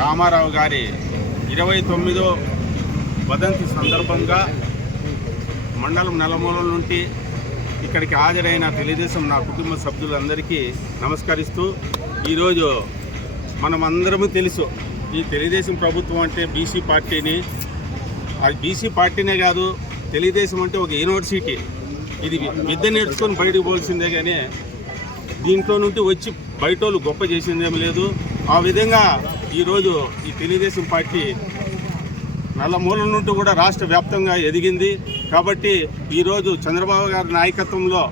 రామారావు గారి 29వ వర్ధంతి సందర్భంగా మండలం నలుమూలల నుండి ఇక్కడికి హాజరైన తెలుగుదేశం నా కుటుంబ సభ్యులందరికీ నమస్కరిస్తూ, ఈరోజు మనమందరము తెలుసు ఈ తెలుగుదేశం ప్రభుత్వం అంటే బీసీ పార్టీని, అది బీసీ పార్టీనే కాదు, తెలుగుదేశం అంటే ఒక యూనివర్సిటీ. ఇది విద్య నేర్చుకొని బయటకు పోల్సిందే కానీ దీంట్లో నుండి వచ్చి బయటోళ్ళు గొప్ప చేసిందేమీ లేదు. ఆ విధంగా ఈరోజు ఈ తెలుగుదేశం పార్టీ నల్లమూలల నుండి కూడా రాష్ట్ర వ్యాప్తంగా ఎదిగింది. కాబట్టి ఈరోజు చంద్రబాబు గారి నాయకత్వంలో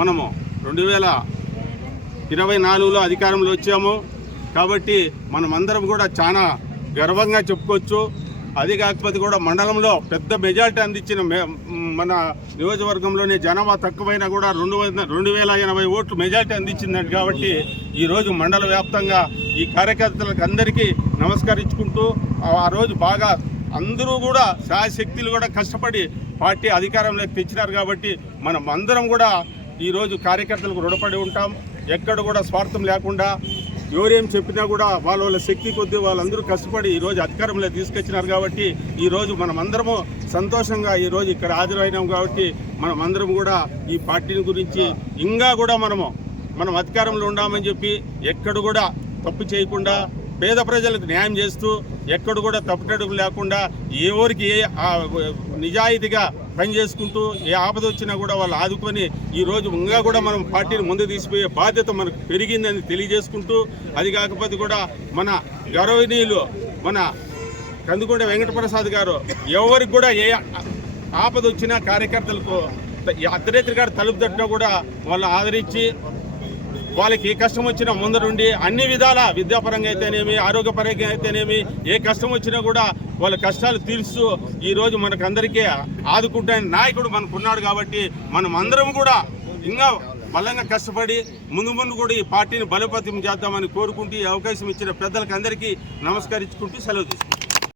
మనము 2024లో అధికారంలో వచ్చాము. కాబట్టి మనమందరం కూడా చాలా గర్వంగా చెప్పుకోవచ్చు. అది కాకపోతే కూడా మండలంలో పెద్ద మెజారిటీ అందించిన మన నియోజకవర్గంలోనే జనాభా తక్కువైనా కూడా 2080 ఓట్లు మెజారిటీ అందించిందండి. కాబట్టి ఈరోజు మండల వ్యాప్తంగా ఈ కార్యకర్తలకు అందరికీ నమస్కరించుకుంటూ, ఆ రోజు బాగా అందరూ కూడా శాయశక్తులు కూడా కష్టపడి పార్టీ అధికారంలోకి తెచ్చినారు. కాబట్టి మనం అందరం కూడా ఈరోజు కార్యకర్తలకు రుణపడి ఉంటాం. ఎక్కడ కూడా స్వార్థం లేకుండా ఎవరేం చెప్పినా కూడా వాళ్ళ శక్తి కొద్దీ వాళ్ళందరూ కష్టపడి ఈరోజు అధికారంలో తీసుకొచ్చినారు. కాబట్టి ఈరోజు మనమందరము సంతోషంగా ఈరోజు ఇక్కడ హాజరైనాం. కాబట్టి మనమందరం కూడా ఈ పార్టీని గురించి ఇంకా కూడా మనం అధికారంలో ఉండామని చెప్పి ఎక్కడ కూడా తప్పు చేయకుండా పేద ప్రజలకు న్యాయం చేస్తూ ఎక్కడ కూడా తప్పుటడుగు లేకుండా ఎవరికి నిజాయితీగా పనిచేసుకుంటూ ఏ ఆపద వచ్చినా కూడా వాళ్ళు ఆదుకొని ఈరోజు ఇంకా కూడా మనం పార్టీని ముందు తీసిపోయే బాధ్యత మనకు పెరిగిందని తెలియజేసుకుంటూ, అది కాకపోతే కూడా మన గౌరవనీయులు మన కందుకొండ వెంకటప్రసాద్ గారు ఎవరికి కూడా ఏ ఆపద వచ్చినా కార్యకర్తలకు అర్ధరేత్రి గారు తలుపు తట్టినా కూడా వాళ్ళు ఆదరించి వాళ్ళకి ఏ కష్టం వచ్చినా ముందరుండి అన్ని విధాల విద్యాపరంగా అయితేనేమి, ఆరోగ్యపరంగా అయితేనేమి, ఏ కష్టం వచ్చినా కూడా వాళ్ళ కష్టాలు తీరుస్తూ ఈరోజు మనకందరికీ ఆదుకుంటే నాయకుడు మనకున్నాడు. కాబట్టి మనం అందరం కూడా ఇంకా బలంగా కష్టపడి ముందు కూడా ఈ పార్టీని బలోపేతం చేద్దామని కోరుకుంటూ ఈ అవకాశం ఇచ్చిన పెద్దలకు అందరికీ నమస్కరించుకుంటూ సెలవు తీసుకుంటాం.